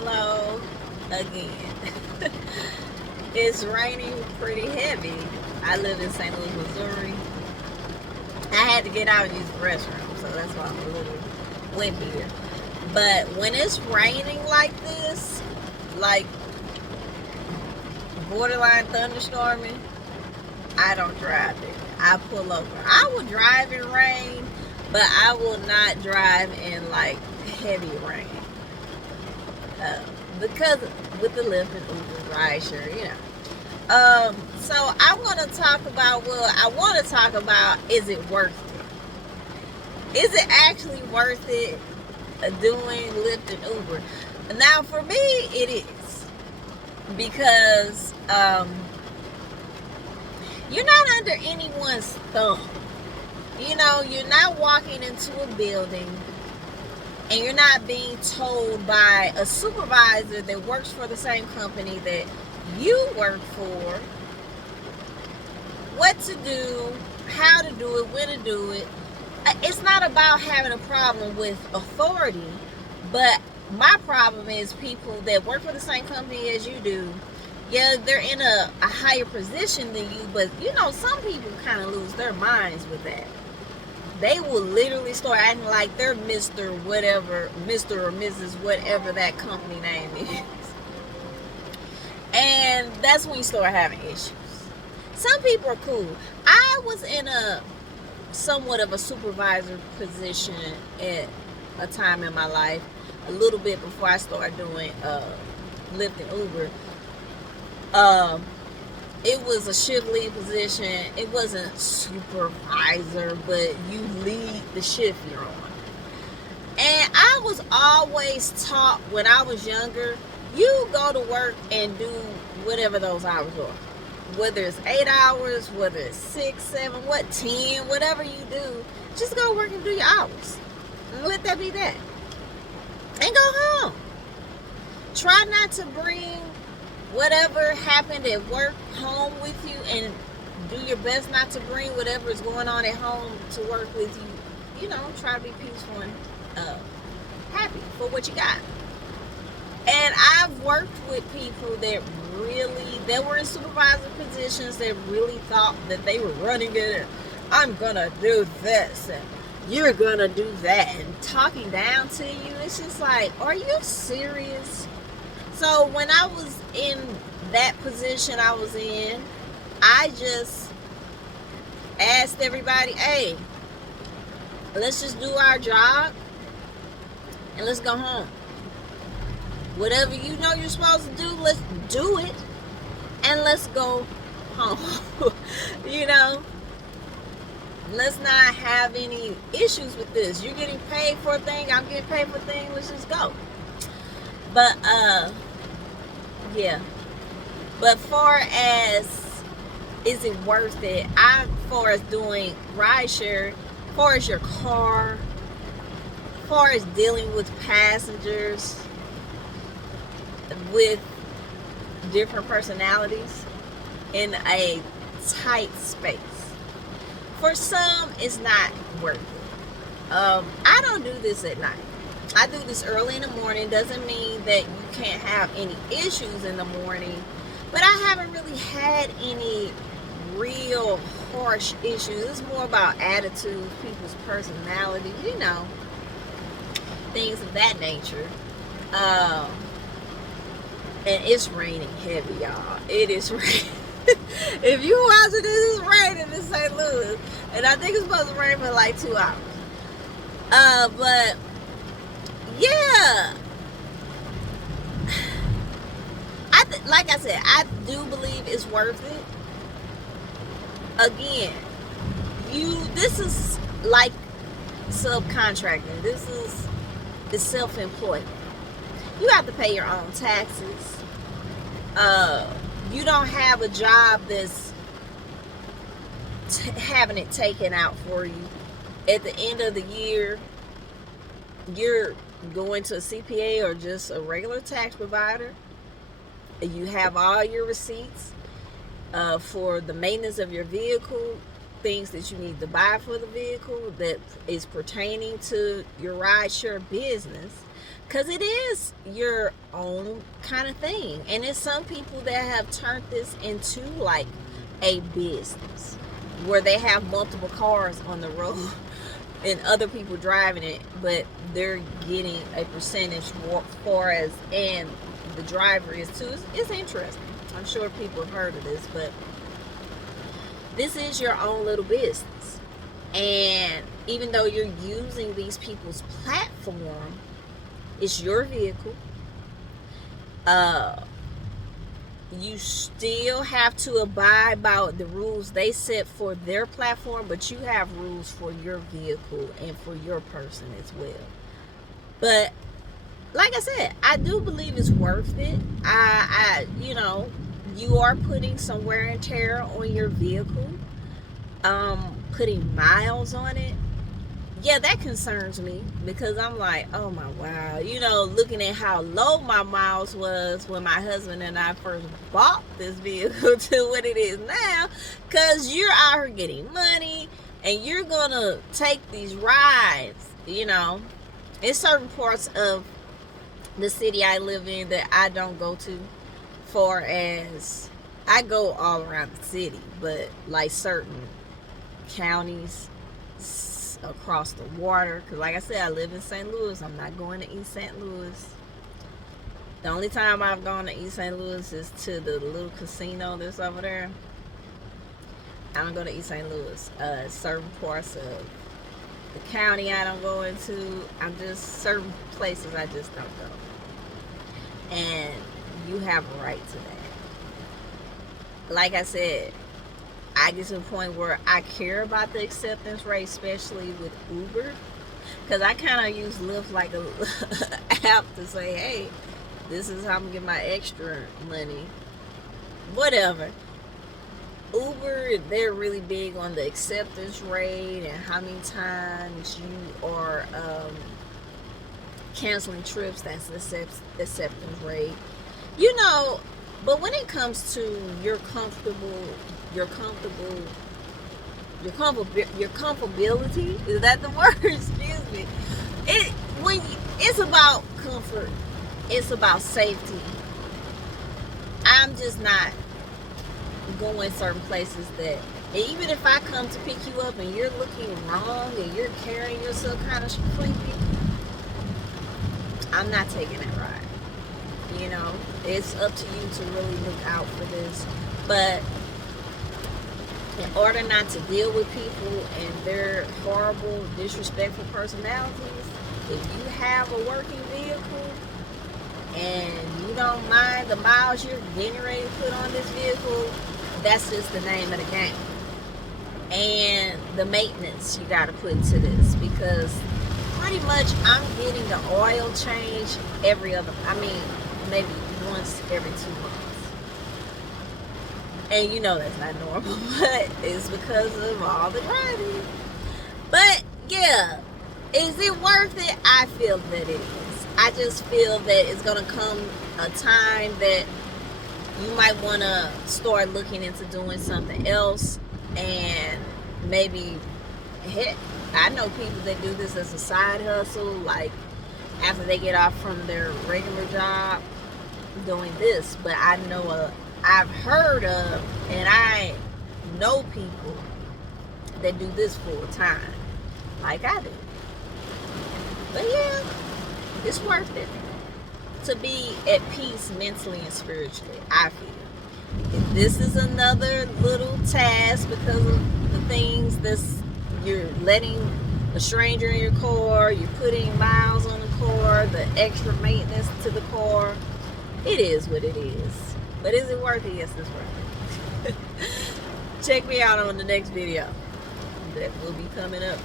Hello again. It's raining pretty heavy. I live in St. Louis, Missouri. I had to get out and use the restroom, so that's why I'm a little wet here. But when it's raining like this, like borderline thunderstorming, I don't drive it. I pull over. I will drive in rain, but I will not drive in like heavy rain. Uh, because with the Lyft and Uber ride share, So I want to talk about, is it worth it? Is it actually worth it doing Lyft and Uber? Now, for me, it is. Because you're not under anyone's thumb. You're not walking into a building and you're not being told by a supervisor that works for the same company that you work for what to do, how to do it, when to do it. It's not about having a problem with authority, but my problem is people that work for the same company as you do. Yeah, they're in a higher position than you, but some people kind of lose their minds with that. They will literally start acting like they're Mr. whatever, Mr. or Mrs. whatever that company name is. And that's when you start having issues. Some people are cool. I was in a somewhat of a supervisor position at a time in my life, a little bit before I started doing Lyft and Uber. It was a shift lead position. It wasn't supervisor, but you lead the shift you're on. And I was always taught when I was younger, you go to work and do whatever those hours are. Whether it's 8 hours, whether it's 6, 7, 10, whatever you do, just go to work and do your hours. And let that be that. And go home. Try not to bring whatever happened at work home with you, and do your best not to bring whatever is going on at home to work with you. Try to be peaceful and happy for what you got. And I've worked with people that were in supervisor positions that really thought that they were running it, and I'm gonna do this and you're gonna do that, and talking down to you. It's just like, are you serious? So when I was in that position I was in, I just asked everybody, hey, let's just do our job and let's go home. Whatever you're supposed to do, let's do it and let's go home. Let's not have any issues with this. You're getting paid for a thing, I'm getting paid for a thing, let's just go. But yeah. But far as is it worth it, far as doing rideshare, far as your car, far as dealing with passengers with different personalities in a tight space. For some, it's not worth it. I don't do this at night. I do this early in the morning. Doesn't mean that you can't have any issues in the morning, but I haven't really had any real harsh issues. It's more about attitudes, people's personalities, things of that nature. And it's raining heavy, y'all. It is raining. If you watching this, it's raining in St. Louis, and I think it's supposed to rain for like 2 hours. But yeah, like I said, I do believe it's worth it. Again, this is like subcontracting. This is self-employment. You have to pay your own taxes. You don't have a job that's having it taken out for you. At the end of the year, you're going to a CPA or just a regular tax provider. You have all your receipts for the maintenance of your vehicle, things that you need to buy for the vehicle that is pertaining to your rideshare business. because it is your own kind of thing. And it's some people that have turned this into like a business where they have multiple cars on the road and other people driving it, but they're getting a percentage for as, and the driver is too. It's interesting. I'm sure people have heard of this, but this is your own little business. And even though you're using these people's platform, it's your vehicle. You still have to abide by the rules they set for their platform, but you have rules for your vehicle and for your person as well. But like I said, I do believe it's worth it. You are putting some wear and tear on your vehicle, putting miles on it. Yeah, that concerns me, because I'm like, oh my wow, looking at how low my miles was when my husband and I first bought this vehicle to what it is now, because you're out here getting money and you're gonna take these rides. In certain parts of the city I live in that I don't go to, for as I go all around the city, but like certain counties across the water, because like I said, I live in St. Louis. I'm not going to East St. Louis. The only time I've gone to East St. Louis is to the little casino that's over there. I don't go to East St. Louis. Certain parts of the county I don't go into. I'm just, certain places I just don't go. And you have a right to that. Like I said, I get to the point where I care about the acceptance rate, especially with Uber, because I kind of use Lyft like a app to say, hey, this is how I'm gonna get my extra money, whatever. Uber, they're really big on the acceptance rate and how many times you are canceling trips. That's the acceptance rate, but when it comes to your comfortability, is that the word? Excuse me. It's about comfort, it's about safety. I'm just not going certain places that, even if I come to pick you up and you're looking wrong and you're carrying yourself kind of creepy, I'm not taking that ride. It's up to you to really look out for this. But in order not to deal with people and their horrible, disrespectful personalities, if you have a working vehicle and you don't mind the miles you're getting ready to put on this vehicle, that's just the name of the game. And the maintenance you got to put into this, because pretty much I'm getting the oil change maybe once every 2 months. And that's not normal, but it's because of all the driving. But yeah, is it worth it? I feel that it is. I just feel that it's going to come a time that you might want to start looking into doing something else. And maybe, heck, I know people that do this as a side hustle, like after they get off from their regular job, doing this. But I've heard of, and I know people that do this full time, like I do. But yeah, it's worth it to be at peace mentally and spiritually, I feel. If this is another little task because of the things you're letting a stranger in your car, you're putting miles on the car, the extra maintenance to the car, it is what it is. But is it worth it? Yes, it's worth it. Check me out on the next video that will be coming up.